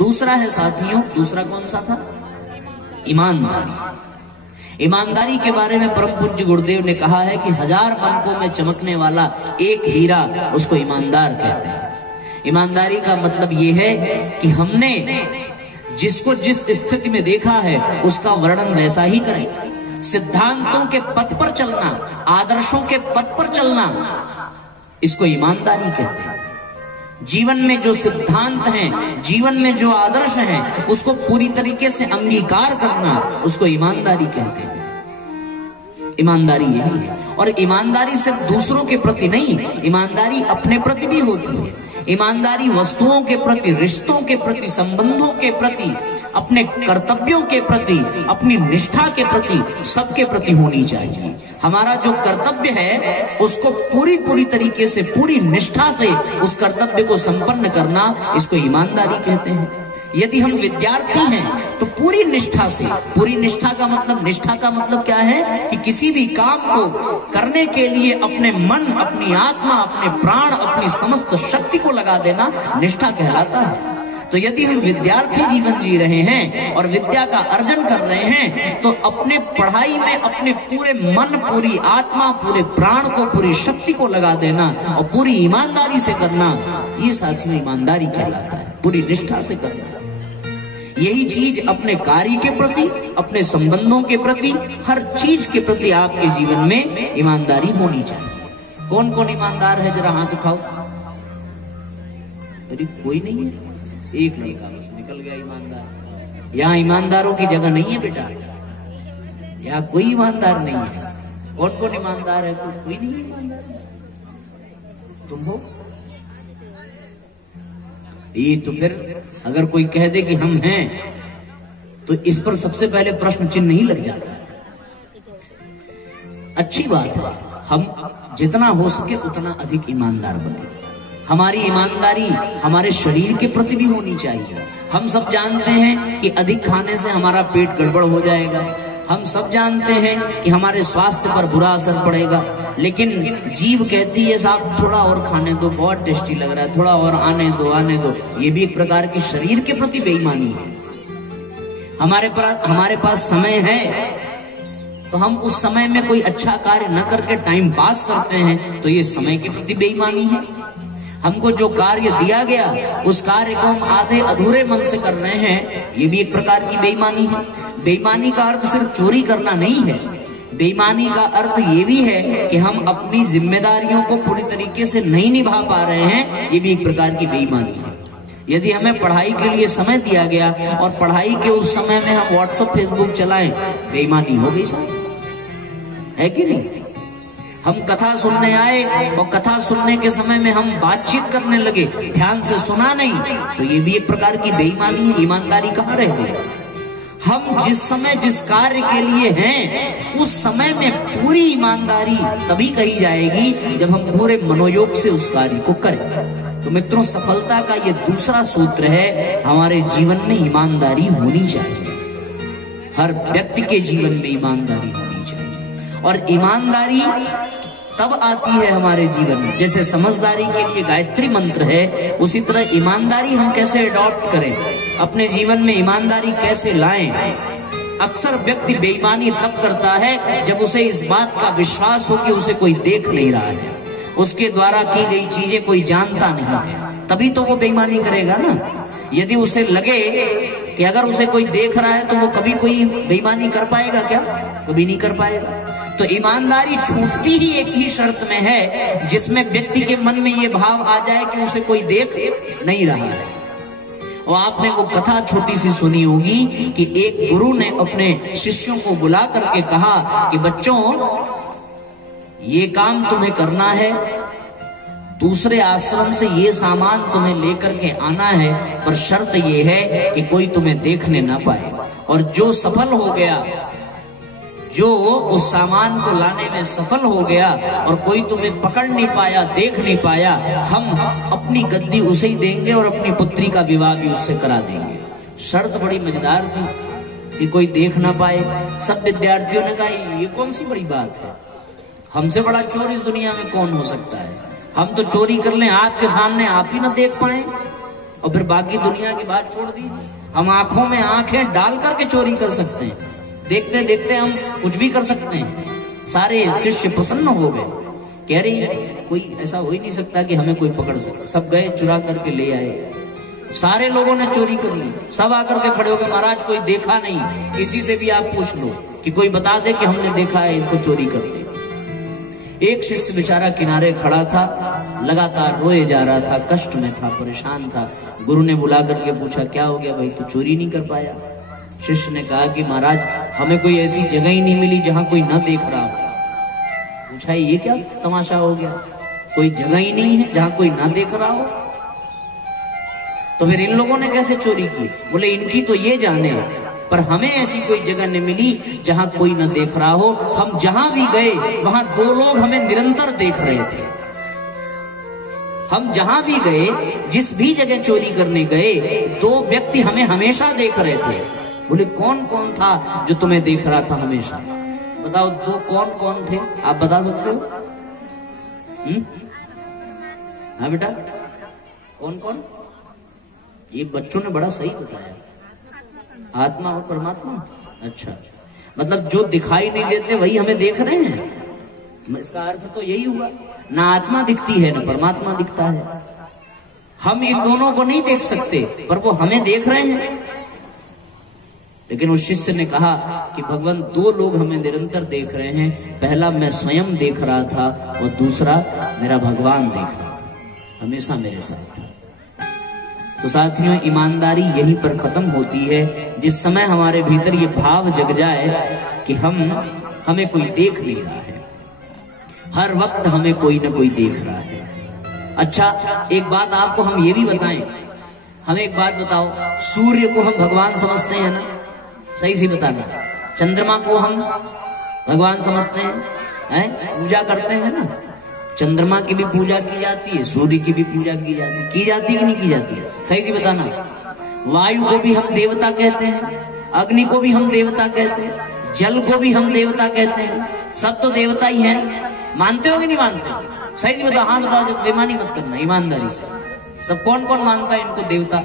दूसरा है साथियों, दूसरा कौन सा था? ईमानदारी। ईमानदारी के बारे में परम पूज्य गुरुदेव ने कहा है कि 1000 मनकों में चमकने वाला एक हीरा, उसको ईमानदार कहते हैं। ईमानदारी का मतलब ये है कि हमने जिसको जिस स्थिति में देखा है उसका वर्णन वैसा ही करें। सिद्धांतों के पथ पर चलना, आदर्शों के पथ पर चलना, इसको ईमानदारी कहते हैं। जीवन में जो सिद्धांत हैं, जीवन में जो आदर्श हैं, उसको पूरी तरीके से अंगीकार करना, उसको ईमानदारी कहते हैं। ईमानदारी यही है। और ईमानदारी सिर्फ दूसरों के प्रति नहीं, ईमानदारी अपने प्रति भी होती है। ईमानदारी वस्तुओं के प्रति, रिश्तों के प्रति, संबंधों के प्रति, अपने कर्तव्यों के प्रति, अपनी निष्ठा के प्रति, सबके प्रति होनी चाहिए। हमारा जो कर्तव्य है उसको पूरी तरीके से, पूरी निष्ठा से उस कर्तव्य को संपन्न करना, इसको ईमानदारी कहते हैं। यदि हम विद्यार्थी हैं तो पूरी निष्ठा से, पूरी निष्ठा का मतलब, निष्ठा का मतलब क्या है कि किसी भी काम को करने के लिए अपने मन, अपनी आत्मा, अपने प्राण, अपनी समस्त शक्ति को लगा देना निष्ठा कहलाता है। तो यदि हम विद्यार्थी जीवन जी रहे हैं और विद्या का अर्जन कर रहे हैं, तो अपने पढ़ाई में अपने पूरे मन, पूरी आत्मा, पूरे प्राण को, पूरी शक्ति को लगा देना और पूरी ईमानदारी से करना, ये साथियों ईमानदारी कहलाता है। पूरी निष्ठा से करना। यही चीज अपने कार्य के प्रति, अपने संबंधों के प्रति, हर चीज के प्रति आपके जीवन में ईमानदारी होनी चाहिए। कौन कौन ईमानदार है, जरा हाथ उठाओ। अरे कोई नहीं है, एक लड़का बस निकल गया ईमानदार। यहाँ ईमानदारों की जगह नहीं है बेटा, यहाँ कोई ईमानदार नहीं है। कौन कौन ईमानदार है? तो कोई नहीं ईमानदार। तुम हो? ये तो फिर अगर कोई कह दे कि हम हैं, तो इस पर सबसे पहले प्रश्न चिन्ह नहीं लग जाता। अच्छी बात है, हम जितना हो सके उतना अधिक ईमानदार बने। हमारी ईमानदारी हमारे शरीर के प्रति भी होनी चाहिए। हम सब जानते हैं कि अधिक खाने से हमारा पेट गड़बड़ हो जाएगा। हम सब जानते हैं कि हमारे स्वास्थ्य पर बुरा असर पड़ेगा, लेकिन जीव कहती है साहब थोड़ा और खाने दो, बहुत टेस्टी लग रहा है, थोड़ा और आने दो, आने दो। ये भी एक प्रकार की शरीर के प्रति बेईमानी है। हमारे पास समय है तो हम उस समय में कोई अच्छा कार्य न करके टाइम पास करते हैं, तो ये समय के प्रति बेईमानी है। हमको जो कार्य दिया गया उस कार्य को हम आधे अधूरे मन से कर रहे हैं, ये भी एक प्रकार की बेईमानी है। बेईमानी का अर्थ सिर्फ चोरी करना नहीं है। बेईमानी का अर्थ ये भी है कि हम अपनी जिम्मेदारियों को पूरी तरीके से नहीं निभा पा रहे हैं, ये भी एक प्रकार की बेईमानी है। यदि हमें पढ़ाई के लिए समय दिया गया और पढ़ाई के उस समय में हम व्हाट्सएप, फेसबुक चलाएं, बेईमानी हो गई साहब, है कि नहीं? हम कथा सुनने आए और कथा सुनने के समय में हम बातचीत करने लगे, ध्यान से सुना नहीं, तो ये भी एक प्रकार की बेईमानी है। ईमानदारी कहाँ रह गई? हम जिस समय जिस कार्य के लिए हैं, उस समय में पूरी ईमानदारी तभी कही जाएगी जब हम पूरे मनोयोग से उस कार्य को करें। तो मित्रों, सफलता का ये दूसरा सूत्र है, हमारे जीवन में ईमानदारी होनी चाहिए। हर व्यक्ति के जीवन में ईमानदारी होनी चाहिए। और ईमानदारी तब आती है हमारे जीवन में, जैसे समझदारी के लिए गायत्री मंत्र है, उसी तरह ईमानदारी हम कैसे अडॉप्ट करें, अपने जीवन में ईमानदारी कैसे लाएं। अक्सर व्यक्ति बेईमानी तब करता है जब उसे इस बात का विश्वास हो कि उसे कोई देख नहीं रहा है, उसके द्वारा की गई चीजें कोई जानता नहीं है, तभी तो वो बेईमानी करेगा ना। यदि उसे लगे कि अगर उसे कोई देख रहा है तो वो कभी कोई बेईमानी कर पाएगा क्या? कभी नहीं कर पाएगा। तो ईमानदारी छूटती ही एक ही शर्त में है, जिसमें व्यक्ति के मन में ये भाव आ जाए कि उसे कोई देख नहीं रहा है। और आपने वो कथा छोटी सी सुनी होगी कि एक गुरु ने अपने शिष्यों को बुला करके कहा कि बच्चों, ये काम तुम्हें करना है, दूसरे आश्रम से ये सामान तुम्हें लेकर के आना है, पर शर्त ये है कि कोई तुम्हें देखने ना पाए। और जो सफल हो गया, जो उस सामान को लाने में सफल हो गया और कोई तुम्हें पकड़ नहीं पाया, देख नहीं पाया, हम अपनी गद्दी उसे ही देंगे और अपनी पुत्री का विवाह भी उससे करा देंगे। शर्त बड़ी मजेदार थी कि कोई देख ना पाए। सब विद्यार्थियों ने कहा ये कौन सी बड़ी बात है, हमसे बड़ा चोर इस दुनिया में कौन हो सकता है, हम तो चोरी कर लें आपके सामने, आप ही ना देख पाए, और फिर बाकी दुनिया की बात छोड़ दी। हम आंखों में आंखें डाल करके चोरी कर सकते हैं, देखते देखते हम कुछ भी कर सकते हैं। सारे शिष्य प्रसन्न हो गए, कह रही कोई ऐसा हो ही नहीं सकता कि हमें कोई पकड़ सके। सब गए चुरा करके ले आए, सारे लोगों ने चोरी कर ली। सब आकर के खड़े हो गए, महाराज कोई देखा नहीं, किसी से भी आप पूछ लो कि कोई बता दे कि हमने देखा है इनको चोरी करते। एक शिष्य बेचारा किनारे खड़ा था, लगातार रोए जा रहा था, कष्ट में था, परेशान था। गुरु ने बुला करके पूछा क्या हो गया भाई, तू चोरी नहीं कर पाया? शिष्य ने कहा कि महाराज हमें कोई ऐसी जगह ही नहीं मिली जहां कोई न देख रहा हो। पूछा ये क्या तमाशा हो गया, कोई जगह ही नहीं है जहां कोई ना देख रहा हो? तो फिर इन लोगों ने कैसे चोरी की? बोले इनकी तो ये जाने, पर हमें ऐसी कोई जगह नहीं मिली जहां कोई न देख रहा हो। हम जहां भी गए वहां दो लोग हमें निरंतर देख रहे थे। हम जहां भी गए, जिस भी जगह चोरी करने गए, दो व्यक्ति हमें हमेशा देख रहे थे। बोले कौन कौन था जो तुम्हें देख रहा था हमेशा? बताओ दो कौन कौन थे, आप बता सकते हो? हाँ बेटा, कौन कौन? ये बच्चों ने बड़ा सही बताया, आत्मा और परमात्मा। अच्छा, मतलब जो दिखाई नहीं देते वही हमें देख रहे हैं। इसका अर्थ तो यही हुआ, ना आत्मा दिखती है ना परमात्मा दिखता है। हम इन दोनों को नहीं देख सकते, पर वो हमें देख रहे हैं। लेकिन उस शिष्य ने कहा कि भगवान दो लोग हमें निरंतर देख रहे हैं, पहला मैं स्वयं देख रहा था और दूसरा मेरा भगवान देख रहा था, हमेशा मेरे साथ था। तो साथियों, ईमानदारी यहीं पर खत्म होती है जिस समय हमारे भीतर ये भाव जग जाए कि हमें कोई देख नहीं रहा है, हर वक्त हमें कोई ना कोई देख रहा है। अच्छा, एक बात आपको हम ये भी बताएं, हमें एक बात बताओ, सूर्य को हम भगवान समझते हैं ना? सही से बताना। चंद्रमा को हम भगवान समझते हैं, पूजा करते हैं ना? चंद्रमा की भी पूजा की जाती है, सूर्य की भी पूजा की जाती है कि नहीं की जाती? सही से बताना। वायु को भी हम देवता कहते हैं, अग्नि को भी हम देवता कहते हैं, जल को भी हम देवता कहते हैं। सब तो देवता ही हैं, मानते हो कि नहीं मानते? सही से बताओ, हाथ उठाओ, बेईमानी मत करना, ईमानदारी से। सब कौन कौन मानता है इनको देवता?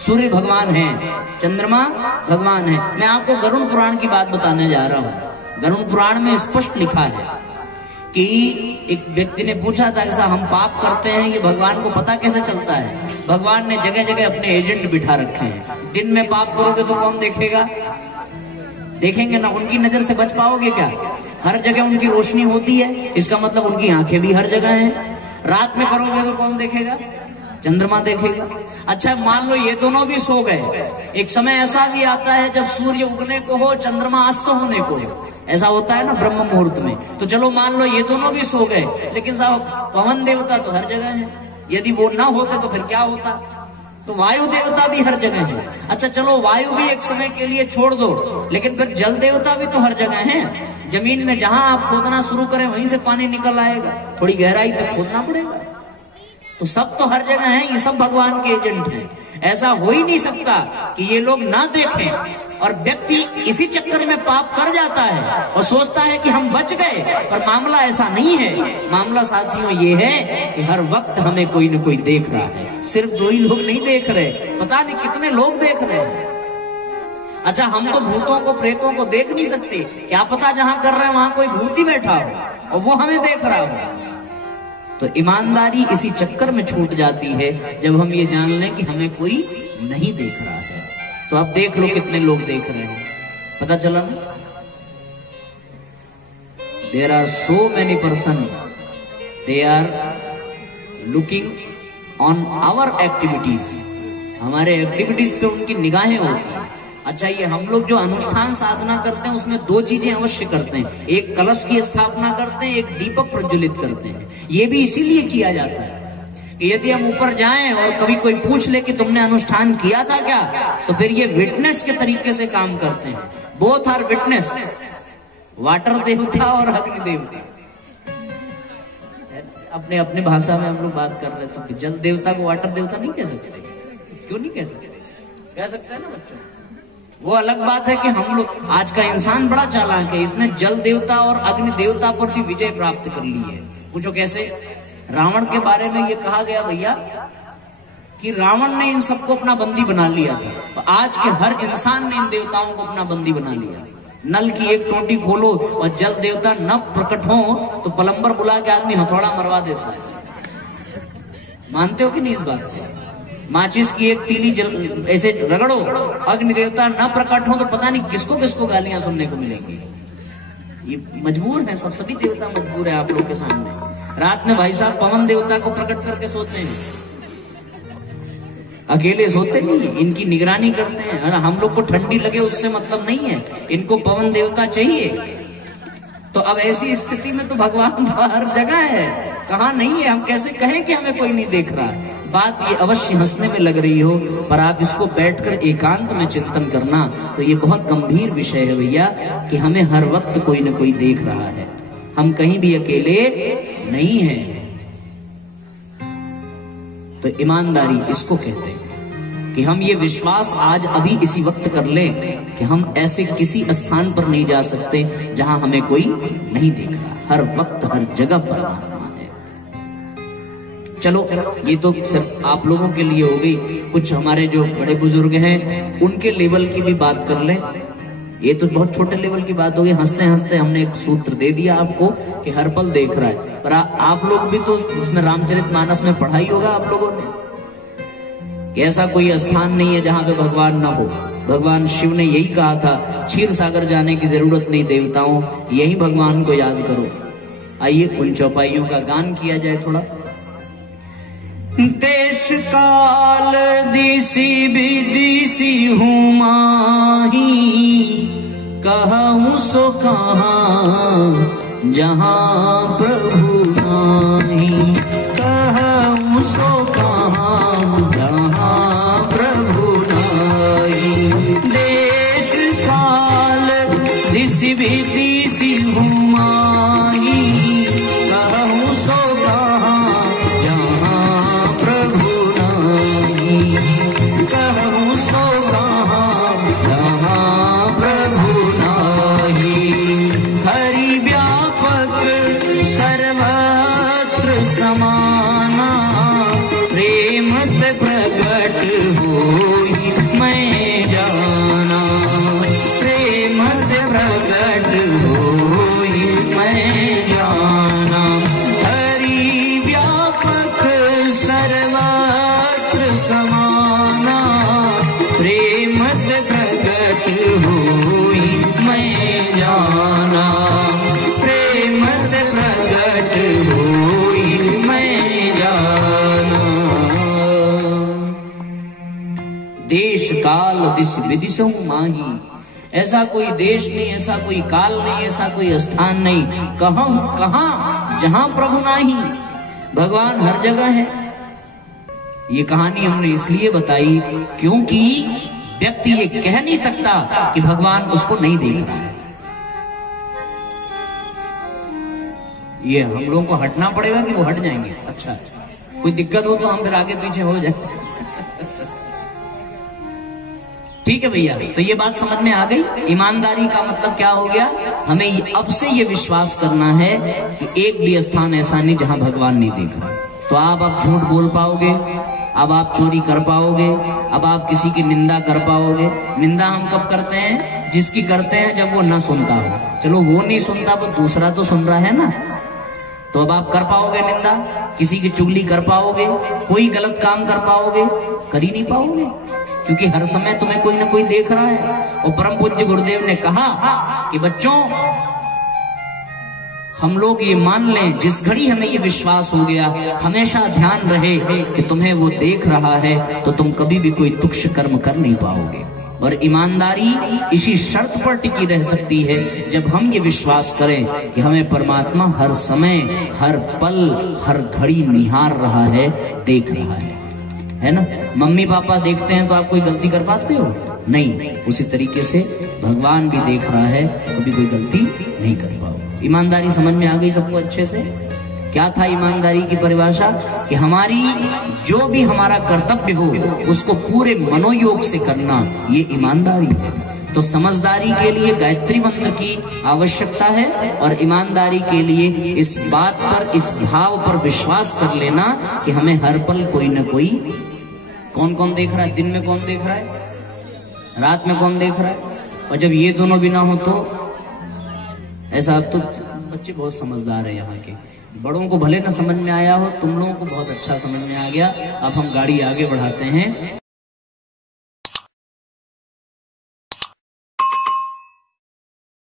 सूर्य भगवान है, चंद्रमा भगवान है। मैं आपको गरुड़ पुराण की बात बताने जा रहा हूँ। गरुड़ पुराण में स्पष्ट लिखा है कि एक व्यक्ति ने पूछा था ऐसा हम पाप करते हैं ये भगवान को पता कैसे चलता है? भगवान ने जगह जगह अपने एजेंट बिठा रखे हैं। दिन में पाप करोगे तो कौन देखेगा? देखेंगे ना, उनकी नजर से बच पाओगे क्या? हर जगह उनकी रोशनी होती है, इसका मतलब उनकी आंखें भी हर जगह हैं। रात में करोगे तो कौन देखेगा? चंद्रमा देखेगा। अच्छा, मान लो ये दोनों भी सो गए, एक समय ऐसा भी आता है जब सूर्य उगने को हो, चंद्रमा अस्त होने को हो, ऐसा होता है ना ब्रह्म मुहूर्त में। तो चलो मान लो ये दोनों भी सो गए, लेकिन साहब पवन देवता तो हर जगह है। यदि वो ना होते तो फिर क्या होता? तो वायु देवता भी हर जगह है। अच्छा चलो, वायु भी एक समय के लिए छोड़ दो, लेकिन फिर जल देवता भी तो हर जगह है। जमीन में जहां आप खोदना शुरू करें वहीं से पानी निकल आएगा, थोड़ी गहराई तक खोदना पड़ेगा। तो सब तो हर जगह है, ये सब भगवान के एजेंट हैं। ऐसा हो ही नहीं सकता कि ये लोग ना देखें। और व्यक्ति इसी चक्कर में पाप कर जाता है और सोचता है कि हम बच गए, पर मामला ऐसा नहीं है। मामला साथियों ये है कि हर वक्त हमें कोई न कोई देख रहा है। सिर्फ दो ही लोग नहीं देख रहे, पता नहीं कितने लोग देख रहे हैं। अच्छा, हम तो भूतों को प्रेतों को देख नहीं सकते, क्या पता जहां कर रहे हैं वहां कोई भूत ही बैठा हो और वो हमें देख रहा हो। तो ईमानदारी इसी चक्कर में छूट जाती है जब हम ये जान लें कि हमें कोई नहीं देख रहा है। तो अब देख लो कितने लोग देख रहे हैं, पता चला ना? There are so many person, they are looking on our activities. हमारे एक्टिविटीज पे उनकी निगाहें होती हैं। अच्छा, ये हम लोग जो अनुष्ठान साधना करते हैं उसमें दो चीजें अवश्य करते हैं, एक कलश की स्थापना करते हैं, एक दीपक प्रज्वलित करते हैं। ये भी इसीलिए किया जाता है कि यदि हम ऊपर जाएं और कभी कोई पूछ ले कि तुमने अनुष्ठान किया था क्या, तो फिर ये विटनेस के तरीके से काम करते हैं। बोथ आर विटनेस, वाटर देवता और अग्नि देवता। अपने अपने भाषा में हम लोग बात कर रहे थे, जल देवता को वाटर देवता नहीं कह सकते? क्यों नहीं कह सकते? कह सकते हैं ना बच्चों। वो अलग बात है कि हम लोग, आज का इंसान बड़ा चालाक है, इसने जल देवता और अग्नि देवता पर भी विजय प्राप्त कर ली है। पूछो कैसे? रावण के बारे में ये कहा गया भैया कि रावण ने इन सबको अपना बंदी बना लिया था, तो आज के हर इंसान ने इन देवताओं को अपना बंदी बना लिया। नल की एक टोटी खोलो और जल देवता न प्रकट हो तो प्लम्बर बुला के आदमी हथौड़ा मरवा देता है। मानते हो कि नहीं इस बात को? माचिस की एक तीली जल ऐसे रगड़ो, अग्नि देवता न प्रकट हो तो पता नहीं किसको किसको गालियां सुनने को मिलेंगी। ये मजबूर है, सभी देवता मजबूर है आप लोग के सामने। रात में भाई साहब पवन देवता को प्रकट करके सोते हैं, अकेले सोते नहीं, इनकी निगरानी करते हैं। हम लोग को ठंडी लगे उससे मतलब नहीं है, इनको पवन देवता चाहिए। तो अब ऐसी स्थिति में तो भगवान तो हर जगह है, कहाँ नहीं है? हम कैसे कहें कि हमें कोई नहीं देख रहा? बात ये अवश्य हंसने में लग रही हो, पर आप इसको बैठकर एकांत में चिंतन करना तो ये बहुत गंभीर विषय है भैया, कि हमें हर वक्त कोई न कोई देख रहा है, हम कहीं भी अकेले नहीं हैं। तो ईमानदारी इसको कहते हैं कि हम ये विश्वास आज अभी इसी वक्त कर लें कि हम ऐसे किसी स्थान पर नहीं जा सकते जहां हमें कोई नहीं देख रहा, हर वक्त हर जगह परमात्मा है। चलो ये तो सिर्फ आप लोगों के लिए हो गई, कुछ हमारे जो बड़े बुजुर्ग हैं उनके लेवल की भी बात कर लें। ये तो बहुत छोटे लेवल की बात होगी, हंसते हंसते हमने एक सूत्र दे दिया आपको कि हर पल देख रहा है, पर आप लोग भी तो उसमें रामचरितमानस में पढ़ा ही होगा आप लोगों ने कि ऐसा कोई स्थान नहीं है जहां पे भगवान ना हो। भगवान शिव ने यही कहा था, क्षीर सागर जाने की जरूरत नहीं देवताओं, यही भगवान को याद करो। आइए उन चौपाइयों का गान किया जाए थोड़ा। देश काल दिसी विदिसी हूँ माही, कहूँ सो कहाँ जहाँ प्रभु नाही, कहूँ सो कहाँ जहाँ प्रभु नाही। देश काल दिसी विदिसी हूँ माही, कहूँ सो कहाँ जहाँ प्रभु नाही, कहूँ सो कहाँ जहाँ प्रभु नाही। हरि व्यापक सर्वत्र समाना, प्रेम प्रगट होई मैं जाना, प्रेम से प्रगट होई मैं जाना। हरि व्यापक सर्वत्र समाना, प्रेम से प्रगट होई मैं जाना, प्रेम से प्रगट होई मैं जाना। देश काल दिस विदिशों माही, ऐसा कोई देश नहीं, ऐसा कोई काल नहीं, ऐसा कोई स्थान नहीं, कहूं कहां जहां प्रभु नाही। भगवान हर जगह है। ये कहानी हमने इसलिए बताई क्योंकि व्यक्ति ये कह नहीं सकता कि भगवान उसको नहीं देख रहा है। ये हम लोगों को हटना पड़ेगा कि वो हट जाएंगे? अच्छा, कोई दिक्कत हो तो हम फिर आगे पीछे हो जाए। ठीक है भैया, तो ये बात समझ में आ गई। ईमानदारी का मतलब क्या हो गया? हमें अब से ये विश्वास करना है कि एक भी स्थान ऐसा नहीं जहां भगवान नहीं देख रहा। तो अब झूठ बोल पाओगे, अब आप चोरी कर पाओगे, अब आप किसी की निंदा कर पाओगे। निंदा हम कब करते हैं? जिसकी करते हैं जब वो न सुनता हो। चलो वो नहीं सुनता पर दूसरा तो सुन रहा है ना, तो अब आप कर पाओगे निंदा? किसी की चुगली कर पाओगे? कोई गलत काम कर पाओगे? कर ही नहीं पाओगे, क्योंकि हर समय तुम्हें कोई ना कोई देख रहा है। और परम पूज्य गुरुदेव ने कहा कि बच्चों, हम लोग ये मान लें, जिस घड़ी हमें ये विश्वास हो गया, हमेशा ध्यान रहे कि तुम्हें वो देख रहा है, तो तुम कभी भी कोई तुच्छ कर्म कर नहीं पाओगे। और ईमानदारी इसी शर्त पर टिकी रह सकती है जब हम ये विश्वास करें कि हमें परमात्मा हर समय, हर पल, हर घड़ी निहार रहा है, देख रहा है ना। मम्मी पापा देखते हैं तो आप कोई गलती कर पाते हो? नहीं। उसी तरीके से भगवान भी देख रहा है, कभी कोई गलती नहीं कर पाओगे। ईमानदारी समझ में आ गई सबको अच्छे से? क्या था ईमानदारी की परिभाषा? कि हमारी जो भी हमारा कर्तव्य हो उसको पूरे मनोयोग से करना, ये ईमानदारी है। तो समझदारी के लिए गायत्री मंत्र की आवश्यकता है, और ईमानदारी के लिए इस बात पर, इस भाव पर विश्वास कर लेना कि हमें हर पल कोई न कोई कौन कौन देख रहा है? दिन में कौन देख रहा है, रात में कौन देख रहा है? और जब ये दोनों भी ना हो तो ऐसा। अब तो बच्चे बहुत समझदार है यहाँ के, बड़ों को भले ना समझ में आया हो, तुम लोगों को बहुत अच्छा समझ में आ गया। अब हम गाड़ी आगे बढ़ाते हैं।